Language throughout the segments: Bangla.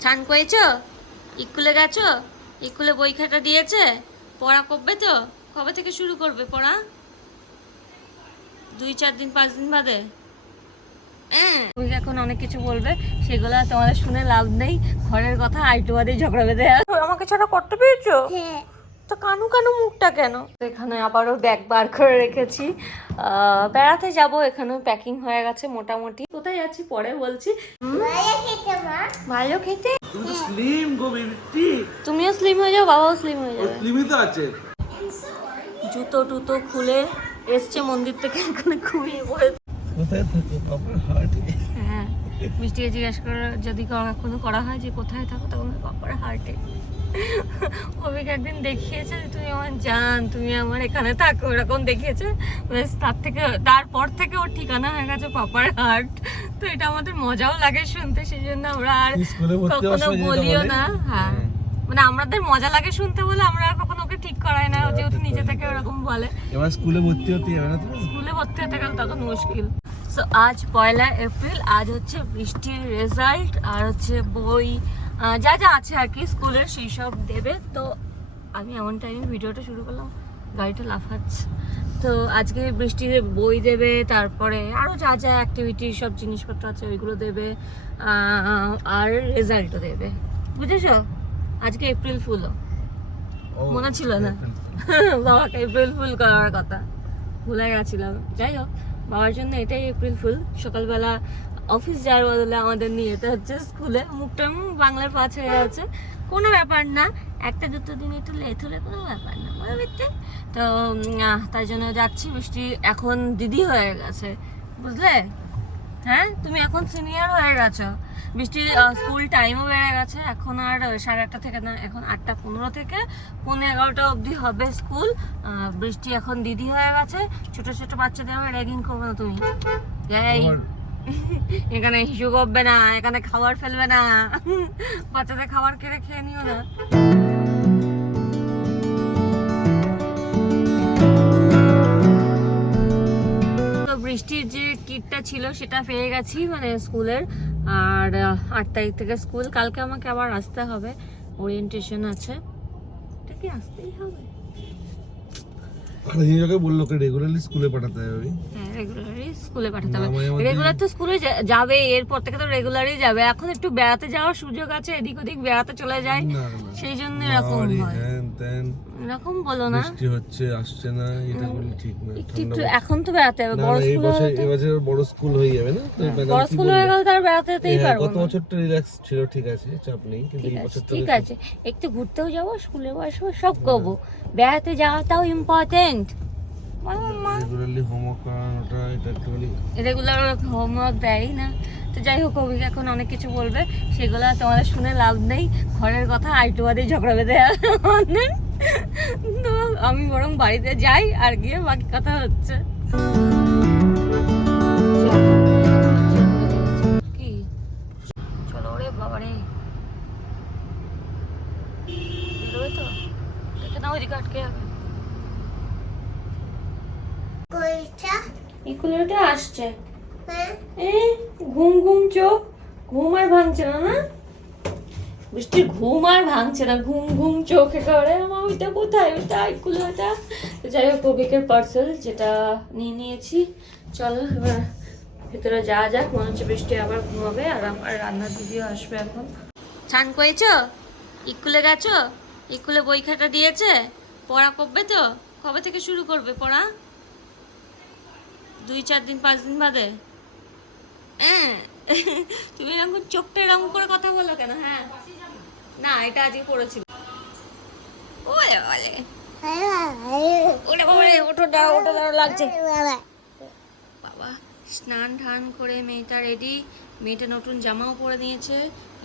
স্নান করেছো? স্কুলে গেছো? স্কুলে বই খাতা দিয়েছে? পড়া করবে তো? কবে থেকে শুরু করবে পড়া? 2-4 দিন 5 দিন বাদে? তুমি এখন অনেক কিছু বলবে, সেগুলো তোমাদের শুনে লাভ নেই। ঘরের কথা আইটু বাদে ঝগড়া বেঁধে আমাকে ছাড়া করতে পেরেছো? তো কানু কানু মুখটা কেন? এখানে আবারও ব্যাগ বার করে রেখেছি। বেড়াতে যাব, এখানেও প্যাকিং হয়ে গেছে মোটামুটি। কোথায় যাচ্ছি পরে বলছি। ভালো খেতে। তুমিও স্লিম হয়ে যাও, বাবাও স্লিম হয়ে যাবে। স্লিমই তো আছে। জুতো টুতো খুলে এসছে মন্দির থেকে, এখানে ঘুমিয়ে পড়েছে। কোথায় থাকো? বাবার হার্টে। হ্যাঁ, মিষ্টিকে জিজ্ঞাসা করে যদি কখনো করা হয় যে কোথায় থাকো, তখন বাবার হার্টে। অভিক একদিন দেখিয়েছে যে তুমি আমার জান, তুমি আমার এখানে থাকো, এরকম দেখিয়েছে। বেশ, তারপর থেকে ওর ঠিকানা হয়ে গেছে পাপার হার্ট। তো এটা আমাদের মজাও লাগে শুনতে, সেই জন্য আমরা আর কখনো বলিও না। হ্যাঁ, মানে আমাদের মজা লাগে শুনতে বলে আমরা আর কখনো ওকে ঠিক করাই না, যেহেতু নিজে থেকে ওরকম বলে। এবার স্কুলে ভর্তি হতে যাবে না তো? স্কুলে ভর্তি হতে গেলে তখন মুশকিল। সো আজ 1 এপ্রিল, আজ হচ্ছে বৃষ্টির রেজাল্ট আর হচ্ছে বই যা যা আছে আর কি স্কুলের, সেই সব দেবে। তো আমি এমন টাইমে ভিডিওটা শুরু করলাম, গাড়িটা লাফাচ্ছে। তো আজকে বৃষ্টির বই দেবে, তারপরে আরও যা যা অ্যাক্টিভিটি সব জিনিসপত্র আছে ওইগুলো দেবে, আর রেজাল্টও দেবে, বুঝেছো? আজকে এপ্রিল ফুলও মনে ছিল না। বাবাকে এপ্রিল ফুল করার কথা ভুলে গেছিলাম। যাই হোক, বাবার জন্য এটাই এপ্রিল ফুল। সকালবেলা অফিস যাওয়ার বদলে আমাদের নিয়ে যেতে হচ্ছে স্কুলে। মুখটা বাংলার 5 হয়ে যাচ্ছে, কোনো ব্যাপার না। 1-2 দিন একটু লেট হলে কোনো ব্যাপার না, বুঝতে। তো তাই জন্য যাচ্ছি। বৃষ্টি এখন দিদি হয়ে গেছে, বুঝলে? হ্যাঁ, তুমি এখন সিনিয়র হয়ে গেছো। বৃষ্টির স্কুল টাইমও বেড়ে গেছে, এখন আর 8:30 থেকে না, এখন 8:15 থেকে 11:30 অবধি হবে স্কুল। বৃষ্টি এখন দিদি হয়ে গেছে। ছোট ছোট বাচ্চাদের আমার র্যাগিং করবে না তুমি। এই এখানে হিসু করবে না, এখানে খাবার ফেলবে না, বাচ্চাদের খাবার কেড়ে খেয়ে নিও না। বৃষ্টির যে কিটটা ছিল সেটা পেয়ে গেছি, মানে স্কুলের। আর 8 তারিখ থেকে স্কুল। কালকে আমাকে আবার আসতে হবে, ওরিয়েন্টেশন আছে। এটা কি আসতেই হবে? বললো রেগুলারলি স্কুলে পাঠাতে হবে। হ্যাঁ, রেগুলারলি স্কুলে পাঠাতে হবে। রেগুলার তো স্কুলে যাবে, এরপর থেকে তো রেগুলারই যাবে। এখন একটু বেড়াতে যাওয়ার সুযোগ আছে, এদিক ওদিক বেড়াতে চলে যায়, সেই জন্য এরকম হয়। এরকম বলো না, বৃষ্টি হচ্ছে আসছে না, এটা বলি ঠিক না। একটু এখন তো বেড়াতে হবে, বড় স্কুল এবছর বড় স্কুল হয়ে যাবে না? বড় স্কুল হয়ে গেল তার বেড়াতে যেতেই পারবো। গত বছরটা রিল্যাক্স ছিল, ঠিক আছে, চাপ নেই, কিন্তু এই বছরটা ঠিক আছে, একটু ঘুরতেও যাবো, স্কুলে বসবো, সব করবো। বেড়াতে যাওয়াটাও ইম্পর্টেন্ট। রেগুলারলি হোমওয়ার্ক করানোটা, এটা একটুখানি রেগুলার হোমওয়ার্ক দেয় না। তো যাই হোক, অভিক এখন অনেক কিছু বলবে, সেগুলো তোমাদের শুনে লাভ নেই। ঘরের কথা আইটু বাদে ঝগড়া বেঁধে আমাদের। তো আমি বরং বাড়িতে যাই, আর গিয়ে বাকি কথা হচ্ছে। কি চলো রে বাবারে, বেরোবে তো? দেখে না ওইদিকে আটকে যাবে। ইকুলেটা আসছে। ঘুম ঘুম চোখ, ঘুম আর ভাঙছে না। না বৃষ্টির ঘুম আর ভাঙছে না, ঘুম ঘুম চোখে করে। আমার ওইটা কোথায়, ওইটা ইকুলেটা। যাই হোক, অভিকের পার্সেল যেটা নিয়ে নিয়েছি। চলো এবার ভেতরে যাওয়া যাক। মনে হচ্ছে বৃষ্টি আবার ঘুমাবে, আর আমার রান্নার দিদিও আসবে এখন। স্নান করেছো? স্কুলে গেছো? স্কুলে বই খাতা দিয়েছে? পড়া করবে তো? কবে থেকে শুরু করবে পড়া? 2-4 দিন 5 দিন বাদে? তুমি এরকম চোখটা এরকম করে কথা বলো কেন? হ্যাঁ, না এটা আজকে পড়েছিল। ওরে বলে, ওরে বাবারে, ওঠো দাঁড়াও, ওঠো দাঁড়াও, লাগছে। বাবা স্নান ধান করে মেয়েটা রেডি। মেয়েটা নতুন জামাও পরে নিয়েছে।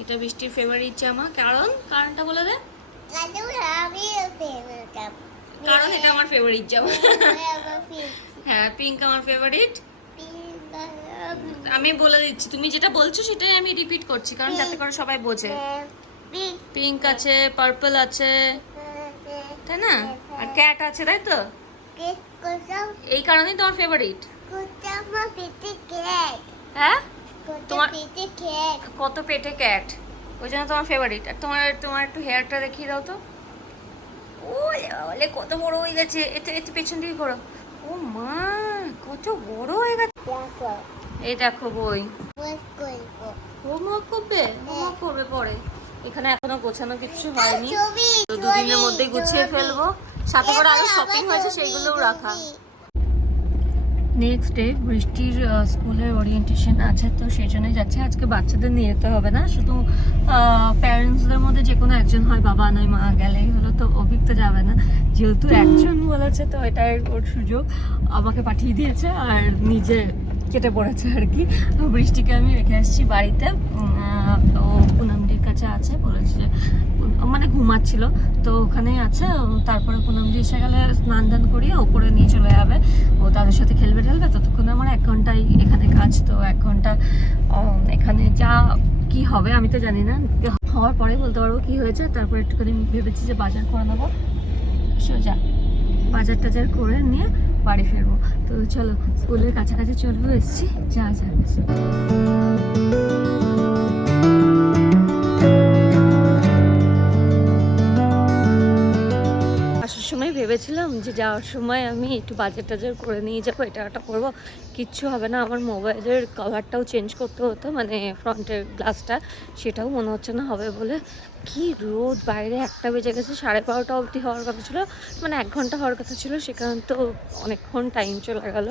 এটা বৃষ্টির ফেভারিট জামা। কারণটা বলে দে। কারণ এটা আমার ফেভারিট জামা। হ্যাঁ, পিঙ্ক আমার ফেভারিট। আমি বলে দিচ্ছি, তুমি যেটা বলছো সেটাই আমি রিপিট করছি, কারণ যাতে করে সবাই বোঝে। পিঙ্ক আছে, পার্পল আছে, তাই না? আর ক্যাট আছে, তাই তো? এই কারণেই তোমার ফেভারিট। হ্যাঁ, তোমার কত পেটে ক্যাট? ওই জন্য তোমার ফেভারিট। আর তোমার তোমার একটু হেয়ারটা দেখিয়ে দাও তো। ও বলে কত বড় হয়ে গেছে, এতে এতে পেছন দিকে করো। ও মা কত বড় হয়ে গেছে। এই দেখো বই, হোমওয়ার্ক করবে, হোমওয়ার্ক করবে পরে। এখানে এখনো গোছানো কিছু হয়নি, তো দুদিনের মধ্যে গুছিয়ে ফেলবো। সাথে করে আরো শপিং হয়েছে সেইগুলোও রাখা। নেক্সট ডে বৃষ্টির স্কুলের ওরিয়েন্টেশন আছে, তো সেই জন্যই যাচ্ছে। আজকে বাচ্চাদের নিয়ে যেতে হবে না, শুধু প্যারেন্টসদের মধ্যে যে কোনো একজন হয়, বাবা নয় মা গেলেই হলো। তো অভিক তো যাবে না, যেহেতু একজন বলেছে তো এটাই ওর সুযোগ। আমাকে পাঠিয়ে দিয়েছে আর নিজে কেটে পড়েছে আর কি। বৃষ্টিকে আমি রেখে আসছি বাড়িতে, ও পুনামডির কাছে আছে বলেছে, মানে ঘুমাচ্ছিল তো ওখানেই আছে। তারপরে পুনামডি এসে গেলে স্নান দান করিয়ে ওপরে নিয়ে চলে যাবে, ও তাদের সাথে খেলবে টেলবে। ততক্ষণে আমার 1 ঘন্টাই এখানে কাজ, তো 1 ঘন্টা এখানে যা কি হবে আমি তো জানি না, হওয়ার পরে বলতে পারবো কি হয়েছে। তারপর একটুখানি ভেবেছি যে বাজার করে নেবো, সোজা বাজার টাজার করে নিয়ে বাড়ি ফিরবো। তো চলো, স্কুলের কাছাকাছি চলেও এসেছি, যা যা। আসার সময় ভেবেছিলাম যে যাওয়ার সময় আমি একটু বাজার টাজার করে নিয়ে যাবো, এটা ওটা করবো, কিচ্ছু হবে না। আমার মোবাইলের কভারটাও চেঞ্জ করতে হতো, মানে ফ্রন্টের গ্লাসটা, সেটাও মনে হচ্ছে না হবে বলে। কি রোদ বাইরে, 1টা বেজে গেছে, 12:30 অবধি হওয়ার কথা ছিল, মানে 1 ঘন্টা হওয়ার কথা ছিল, সেখানে তো অনেকক্ষণ টাইম চলে গেল।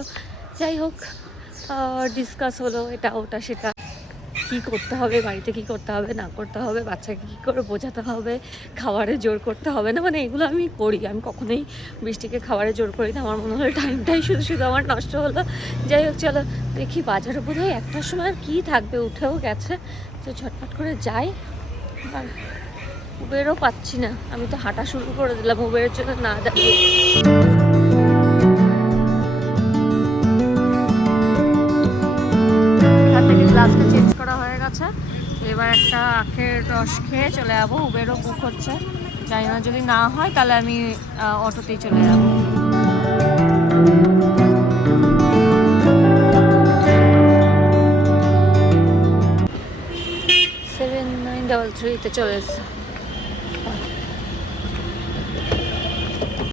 যাই হোক, ডিসকাস হলো এটা ওটা সেটা, কি করতে হবে বাড়িতে, কি করতে হবে না করতে হবে, বাচ্চাকে কী করে বোঝাতে হবে, খাবারে জোর করতে হবে না, মানে এগুলো আমি করি। আমি কখনোই বৃষ্টিকে খাবারে জোর করি না, আমার মনে হলো টাইমটাই শুধু শুধু আমার নষ্ট হলো। যাই হোক চলো, দেখি বাজারে বোধহয় 1টার সময় আর কী থাকবে, উঠেও গেছে, তো ঝটপট করে যাই। আর উবেরও পাচ্ছি না, আমি তো হাঁটা শুরু করে দিলাম উবেরের জন্য না দাঁড়িয়ে। গ্লাসটা চেঞ্জ করা হয়ে গেছে, এবার একটা আখের রস খেয়ে চলে যাবো। উবেরও বুক হচ্ছে, জানি না যদি না হয় তাহলে আমি অটোতেই চলে যাবো। 7933-তে চলে এসছে।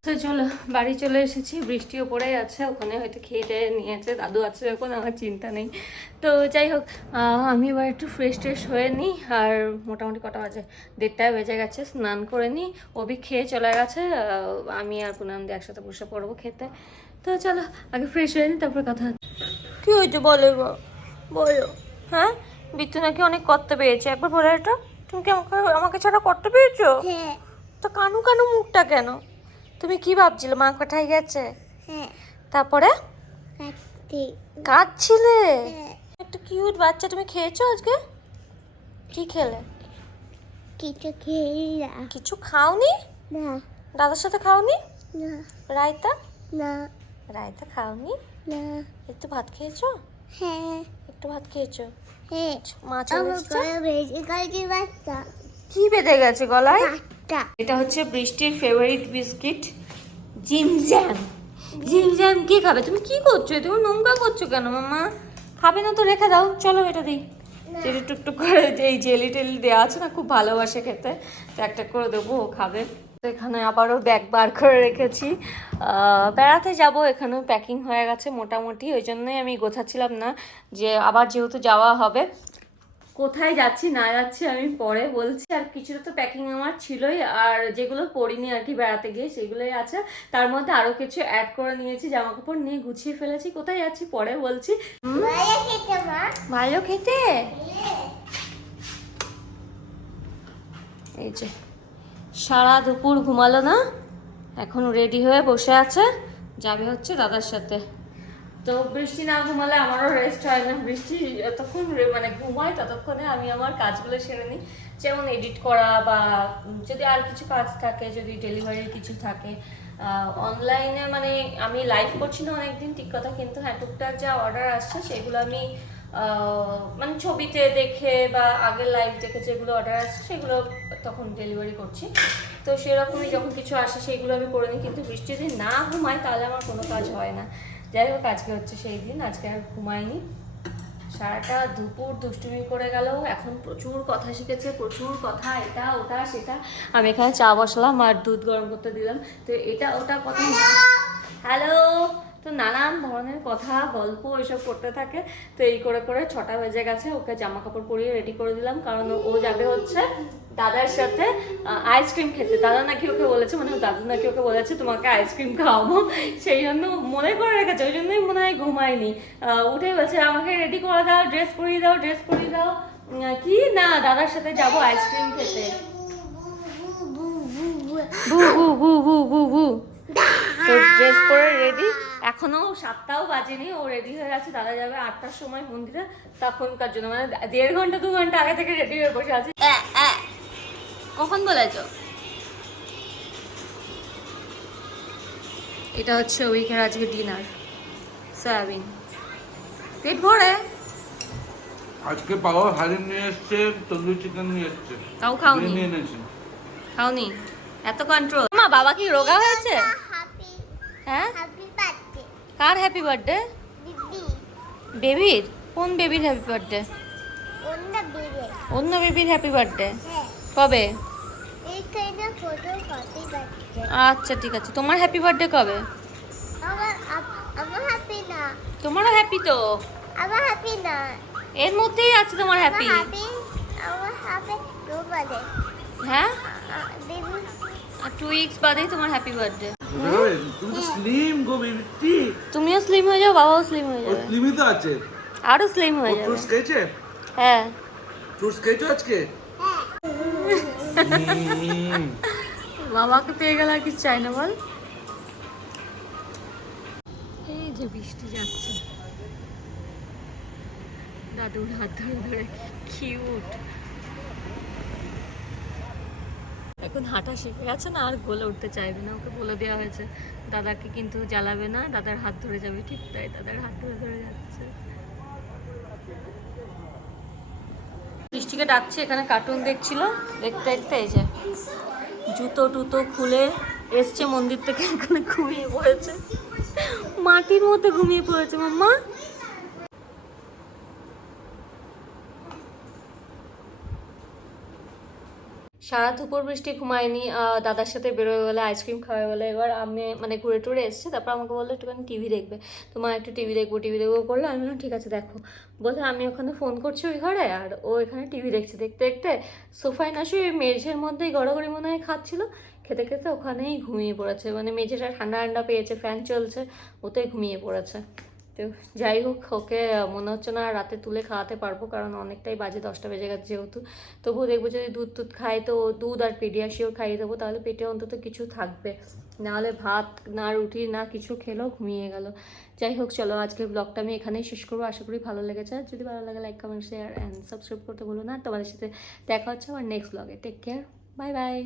তো চলো, বাড়ি চলে এসেছি, বৃষ্টিও পড়ে আছে, ওখানে হয়তো খেয়ে টেয়ে নিয়েছে, দাদু আছে এখন, আমার চিন্তা নেই। তো যাই হোক, আমি এবার একটু ফ্রেশ ট্রেশ হয়ে নিই। আর মোটামুটি কটা বাজে, 1:30 বেজে গেছে, স্নান করে নিই। অভি খেয়ে চলে গেছে, আমি আর পুনামদি একসাথে বসে পড়বো খেতে। তো চলো আগে ফ্রেশ হয়ে নিই, তারপর কথা। কী হয়েছে বলো, বলো। হ্যাঁ, বিত্তু নাকি অনেক করতে পেয়েছে, একবার বলে এটা। তুমি কি আমাকে ছাড়া করতে পেয়েছো? তো কানু কানু মুখটা কেন? তুমি কি ভাবছিলে মা কোথায় গেছে? তারপরে কাঁদছিলে? একটা কিউট বাচ্চা। তুমি খেয়েছো আজকে? কি খেলে? কিছু খাওনি? দাদার সাথে খাওনি? রায়তা? রায়তা খাওনি? একটু ভাত খেয়েছো? একটু ভাত খেয়েছো? মা চলে এসেছে। কি বেঁধে গেছে গলায়? এটা হচ্ছে বৃষ্টির ফেভারিট বিস্কিট, জিমজ্যাম। জিমজ্যাম কি খাবে? তুমি কি করছো? তুমি নোংরা করছো কেন মামা? খাবে না তো রেখে দাও, চলো এটা দিই। যেটা টুকটুক করে এই জেলি টেলি দেওয়া আছে না, খুব ভালোবাসে খেতে, তো একটা করে দেবো, ও খাবে। তো এখানে আবারও ব্যাগ বার করে রেখেছি, বেড়াতে যাব। এখানেও প্যাকিং হয়ে গেছে মোটামুটি, ওই জন্যই আমি গোছাচ্ছিলাম না, যে আবার যেহেতু যাওয়া হবে। কোথায় যাচ্ছি না যাচ্ছি আমি পরে বলছি। আর কিছুটা তো প্যাকিং আমার ছিলই, আর যেগুলো পরিনি আর কি বেড়াতে গিয়ে সেগুলোই আছে। তার মধ্যে আরো কিছু অ্যাড করে নিয়েছি, জামা কাপড় নিয়ে গুছিয়ে ফেলেছি। কোথায় যাচ্ছি পরে বলছি। ভালো খেতে। এই যে সারা দুপুর ঘুমালো না, এখন রেডি হয়ে বসে আছে, যাবে হচ্ছে দাদার সাথে। তো বৃষ্টি না ঘুমালে আমারও রেস্ট হয় না। বৃষ্টি যতক্ষণ মানে ঘুমায় ততক্ষণে আমি আমার কাজগুলো সেরে নিই, যেমন এডিট করা, বা যদি আর কিছু কাজ থাকে, যদি ডেলিভারির কিছু থাকে অনলাইনে। মানে আমি লাইভ করছি না অনেকদিন, ঠিক কথা, কিন্তু হ্যাঁ টুকটাক যা অর্ডার আসছে সেগুলো আমি মানে ছবিতে দেখে বা আগের লাইভ দেখে যেগুলো অর্ডার আসছে সেগুলো তখন ডেলিভারি করছি। তো সেরকমই যখন কিছু আসে সেইগুলো আমি করে নিই। কিন্তু বৃষ্টি যদি না ঘুমায় তাহলে আমার কোনো কাজ হয় না। যাই হোক, আজকে হচ্ছে সেই দিন, আজকে আর ঘুমাইনি, সারাটা দুপুর দুষ্টুমি করে গেল, এখন প্রচুর কথা শিখেছে, প্রচুর কথা, এটা ওটা সেটা। আমি এখানে চা বসালাম আর দুধ গরম করতে দিলাম, তো এটা ওটা কথা, হ্যালো, তো নানান ধরনের কথা গল্প এসব করতে থাকে। তো এই করে করে 6টা বেজে গেছে, ওকে জামা কাপড় পরিয়ে রেডি করে দিলাম, কারণ ও যাবে হচ্ছে দাদার সাথে আইসক্রিম খেতে। দাদা নাকি ওকে বলেছে, মানে দাদু নাকি ওকে বলেছে তোমাকে আইসক্রিম খাওয়াবো, সেই জন্য মনে করে রেখেছে, ওই জন্যই মনে হয় ঘুমায়নি। উঠে বলছে আমাকে রেডি করে দাও, ড্রেস পরিয়ে দাও, ড্রেস পরিয়ে দাও। কি না, দাদার সাথে যাবো আইসক্রিম খেতে। ভু ভু ভু ভু ভু ভু। তো ড্রেস পরে রেডি, এখনো 7টাও বাজেনি, ও রেডি হয়ে গেছে। দাদা যাবে 8টার সময় মন্দিরে, তখনকার জন্য মানে 1.5 ঘন্টা 2 ঘন্টা আগে থেকে রেডি হয়ে বসে আছে। কখন বলেছ? এটা হচ্ছে উইকের আজকে ডিনার, সয়াবিন পেট ভরে। আজকে পাওয়া হালিম নিয়ে এসছে, তন্দুরি চিকেন নিয়ে এসছে, তাও খাওনি? নিয়ে এনেছে। খাওনি? এত কন্ট্রোল। মা বাবা কি রোগা হয়েছে? হ্যাঁ, কার হ্যাপি বার্থডে? বেবির? কোন বেবির হ্যাপি বার্থডে? অন্য বেবির হ্যাপি বার্থডে কবে? আচ্ছা ঠিক আছে, তোমার হ্যাপি বার্থডে কবে? তোমারও হ্যাপি তো, এর মধ্যেই আছে তোমার হ্যাপি। হ্যাঁ, 2 উইকস বাদেই তোমার হ্যাপি বার্থডে। তুমি তো স্লিম গো বেবি। তুমিও স্লিম হয়ে যাও, বাবাও স্লিম হয়ে ও যাবে, স্লিমই তো আছে। আরো স্লিম হয়ে যাবে। ফ্রুটস খেয়েছে? হ্যাঁ, ফ্রুটস খেয়েছো আজকে? বাবাকে পেয়ে গেল, আর কিছু চাই না বল। এই যে বৃষ্টি যাচ্ছে, দাদুর হাত ধরে ধরে, কিউট। এখন হাঁটা শিখে গেছে না, আর গলে উঠতে চাইবে না, ওকে বলে দেওয়া হয়েছে দাদাকে কিন্তু জ্বালাবে না, দাদার হাত ধরে যাবে। ঠিক তাই, দাদার হাত ধরে ধরে যাচ্ছে। বৃষ্টিকে ডাকছে, এখানে কার্টুন দেখছিল, দেখতে দেখতে এই যে জুতো টুতো খুলে এসছে মন্দির থেকে, এখানে ঘুমিয়ে পড়েছে, মাটির মধ্যে ঘুমিয়ে পড়েছে মাম্মা। সারা দুপুর বৃষ্টি ঘুমায়নি, দাদার সাথে বেরোয় বলে, আইসক্রিম খাওয়াই বলে। এবার আমি মানে ঘুরে টুরে এসছে, তারপর আমাকে বললো একটুখানি টিভি দেখবে, তোমার একটু টিভি দেখবো করলো। আমি বললাম ঠিক আছে দেখো, বলে আমি ওখানে ফোন করছি ওই ঘরে, আর ও এখানে টিভি দেখছে। দেখতে দেখতে সোফায় না শুয়ে মেঝের মধ্যেই গড়াগড়ি মনে হয় খাচ্ছিল, খেতে খেতে ওখানেই ঘুমিয়ে পড়েছে, মানে মেঝেটা ঠান্ডা ঠান্ডা পেয়েছে, ফ্যান চলছে, ওতেই ঘুমিয়ে পড়েছে। তো যাই হোক, ওকে মনে হচ্ছে না রাতে তুলে খাওয়াতে পারবো, কারণ অনেকটাই বাজে, 10টা বেজে গেছে যেহেতু। তবুও দেখবো যদি দুধ টুধ খায়, তো দুধ আর পেডিয়াশিওর খাইয়ে দেবো, তাহলে পেটে অন্তত কিছু থাকবে, নাহলে ভাত না রুটি না কিছু খেলেও ঘুমিয়ে গেল। যাই হোক, চলো আজকের ব্লগটা আমি এখানেই শেষ করবো। আশা করি ভালো লেগেছে, যদি ভালো লাগে like comment share and subscribe করতে বলো না। তোমাদের সাথে দেখা হচ্ছে আমার নেক্সট ব্লগে। Take care, bye by.